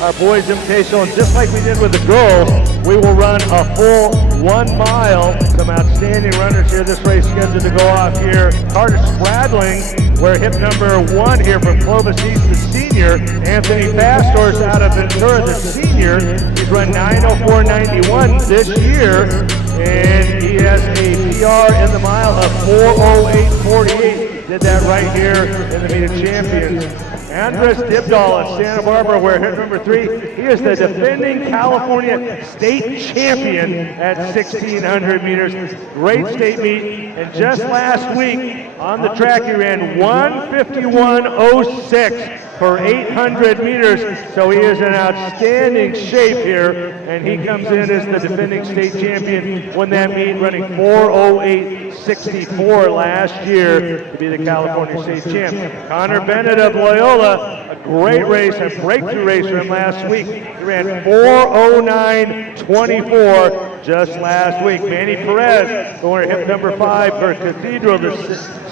our boys invitational. And just like we did with the girls, we will run a full 1 mile. Some outstanding runners here. This race scheduled to go off here. Carter Spradling, we're hip number 1 here from Clovis East, the senior. Anthony Pastor's out of Ventura, the senior. He's run 9:04.91 this year. And he has a PR in the mile of 4:08.48. Did that right here in the meet of champions. Andreas Dybdahl of Santa Barbara, we're hit number 3. He is the defending California state champion at 1,600 meters. Great state meet. And just last week on the track, he ran 1:51.06 for 800 meters. So he is in outstanding shape here. And he comes in as the defending state champion. Won that meet running 4:08.64 last year to be the California state champion. Connor Bennett of Loyola, a great race, a breakthrough race for him last week. He ran 4:09.24 just last week. Manny Perez, going hip number 5 for Cathedral, the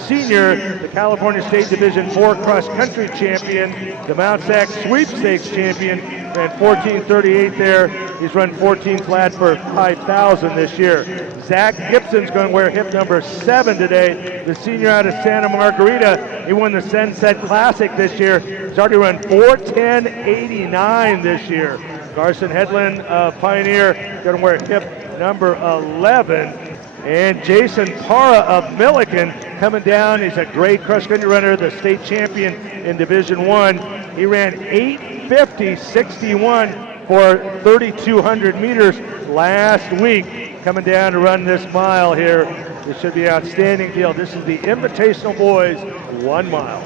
senior, the California State Division 4 cross country champion, the Mount Sac sweepstakes champion, ran 14:38 there. He's run 14 flat for 5,000 this year. Zach Gibson's going to wear hip number 7 today, the senior out of Santa Margarita. He won the Sunset Classic this year. He's already run 4:10.89 this year. Garson Headland, Pioneer, going to wear hip number 11. And Jason Parra of Milliken coming down. He's a great cross-country runner, the state champion in Division 1. He ran 8:50.61 for 3,200 meters last week. Coming down to run this mile here. This should be an outstanding field. This is the Invitational Boys 1 mile.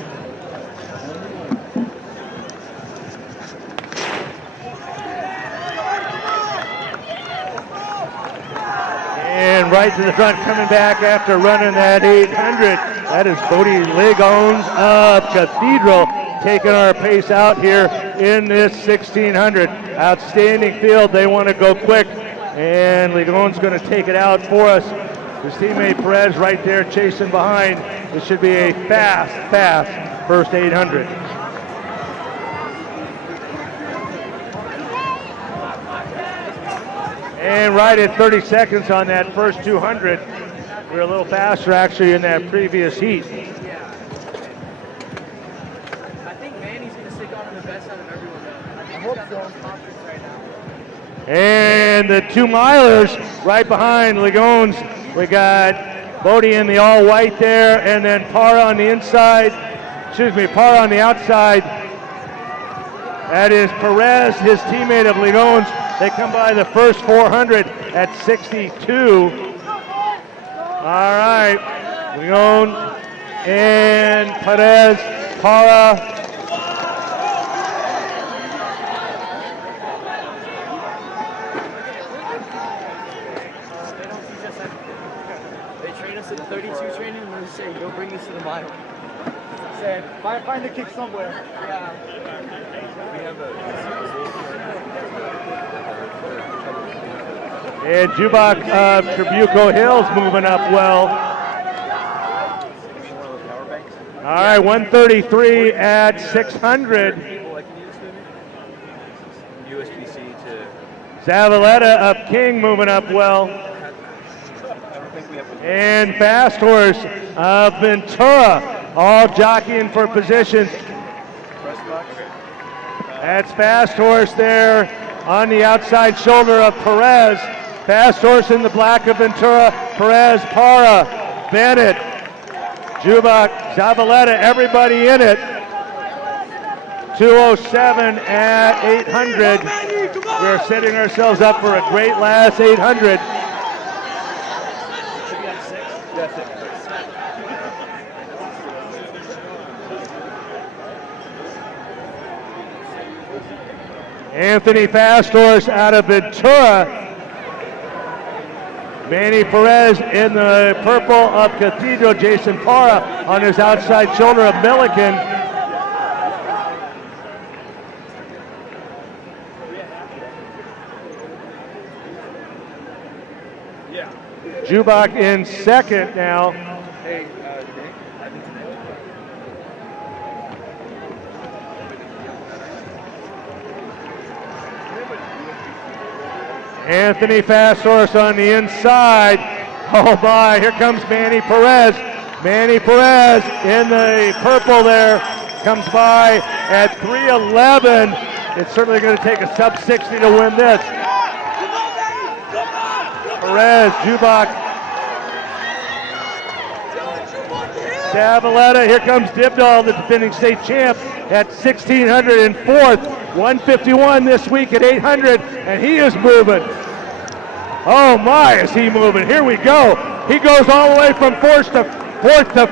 And right to the front, coming back after running that 800. That is Bodie Ligones of Cathedral, taking our pace out here in this 1,600. Outstanding field. They want to go quick, and Ligones going to take it out for us. His teammate Perez right there chasing behind. This should be a fast first 800. And right at 30 seconds on that first 200. We're a little faster actually in that previous heat. I think Manny's going to stick on the best out of everyone. I hope so. Right now. And the 2 milers right behind Ligones. We got Bodie in the all white there, and then Parra on the inside. Parra on the outside. That is Perez, his teammate of Ligones. They come by the first 400 at 62. All right, Leon and Perez, Parra. They train us at 32 training, and they say, "Go bring us to the mile." Said, find the kick somewhere. Yeah. We have And Jubak of Tribuco Hills moving up well. All right, 133 at 600. Zavaleta of King moving up well. And Fast Horse of Ventura, all jockeying for positions. That's Fast Horse there on the outside shoulder of Perez. Fast Horse in the black of Ventura, Perez, Parra, Bennett, Jubak, Zavaleta, everybody in it. 2:07 at 800. We're setting ourselves up for a great last 800. Anthony Fast Horse out of Ventura. Manny Perez in the purple of Cathedral. Jason Parra on his outside shoulder of Milliken. Jubak in second now. Anthony Fast Horse on the inside. Oh my, here comes Manny Perez. Manny Perez in the purple there comes by at 3:11. It's certainly going to take a sub 60 to win this. Perez, Jubak, Zavaleta, here comes Dybdahl, the defending state champ at 1600 and fourth, 151 this week at 800, and he is moving. Oh my, is he moving? Here we go. He goes all the way from fourth to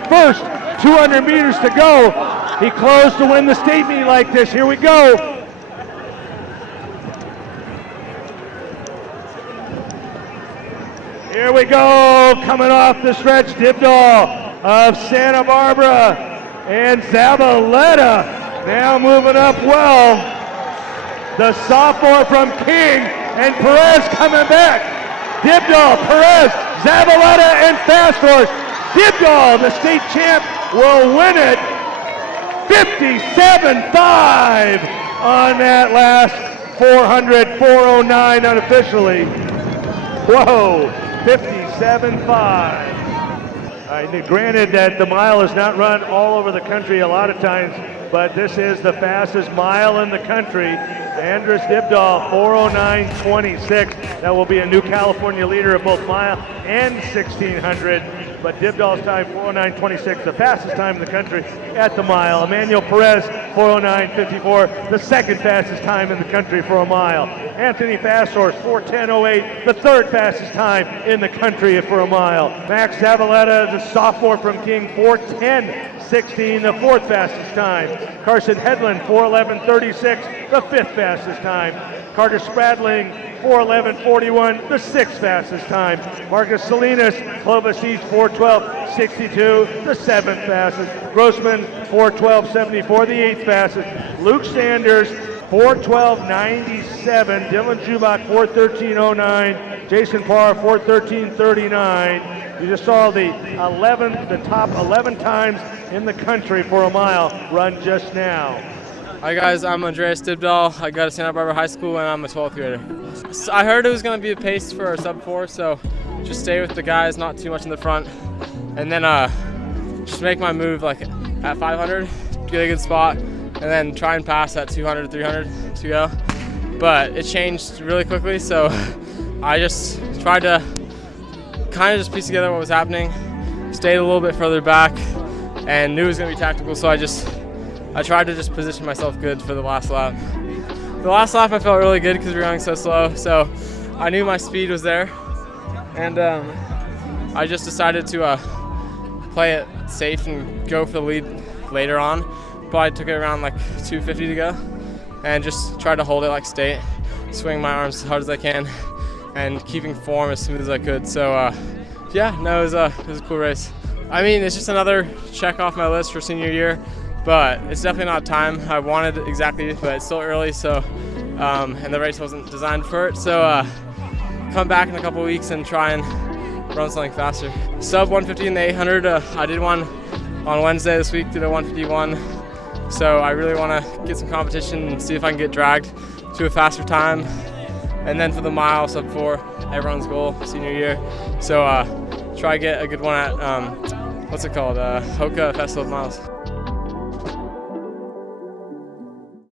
first, 200 meters to go. He closed to win the state meet like this. Here we go. Here we go, coming off the stretch, Dybdahl of Santa Barbara and Zavaleta now moving up well. The sophomore from King and Perez coming back. Dybdahl, Perez, Zavaleta, and Fast Horse. Dybdahl, the state champ, will win it 57.5 on that last 400, 409 unofficially. Whoa, 57.5. Granted that the mile is not run all over the country a lot of times, but this is the fastest mile in the country. Andreas Dybdahl, 4:09.26. That will be a new California leader of both mile and 1600. But Dybdahl's time, 4:09.26, the fastest time in the country at the mile. Emmanuel Perez, 4:09.54, the second fastest time in the country for a mile. Anthony Fast Horse, 4:10.08, the third fastest time in the country for a mile. Max Zavaleta, the sophomore from King, 4:10.16, the fourth fastest time. Carson Headland, 4:11.36, the fifth fastest time. Carter Spradling, 4:11.41, the sixth fastest time. Marcus Salinas, Clovis East, 4:12.62, the seventh fastest. Grossman, 4:12.74, the eighth fastest. Luke Sanders, 4:12.97. Dylan Jubak, 4:13.09. Jason Parr, 4:13.39. You just saw the top 11 times in the country for a mile run just now. Hi guys, I'm Andreas Dybdahl. I go to Santa Barbara High School and I'm a 12th grader. So I heard it was going to be a pace for a sub 4, so just stay with the guys, not too much in the front, and then just make my move like at 500, get a good spot, and then try and pass at 200, 300 to go. But it changed really quickly, so I just tried to kind of just piece together what was happening, stayed a little bit further back, and knew it was going to be tactical, so I tried to just position myself good for the last lap. The last lap I felt really good because we were going so slow, so I knew my speed was there, and I just decided to play it safe and go for the lead later on. Probably took it around like 250 to go, and just tried to hold it like state, swing my arms as hard as I can, and keeping form as smooth as I could. So yeah, no, it was a cool race. I mean, it's just another check off my list for senior year. But it's definitely not time I wanted exactly, but it's still early, so and the race wasn't designed for it. So come back in a couple weeks and try and run something faster. Sub 150 in the 800. I did one on Wednesday this week, did a 151. So I really want to get some competition and see if I can get dragged to a faster time. And then for the mile, sub 4, everyone's goal senior year. So try to get a good one at what's it called? Hoka Festival of Miles.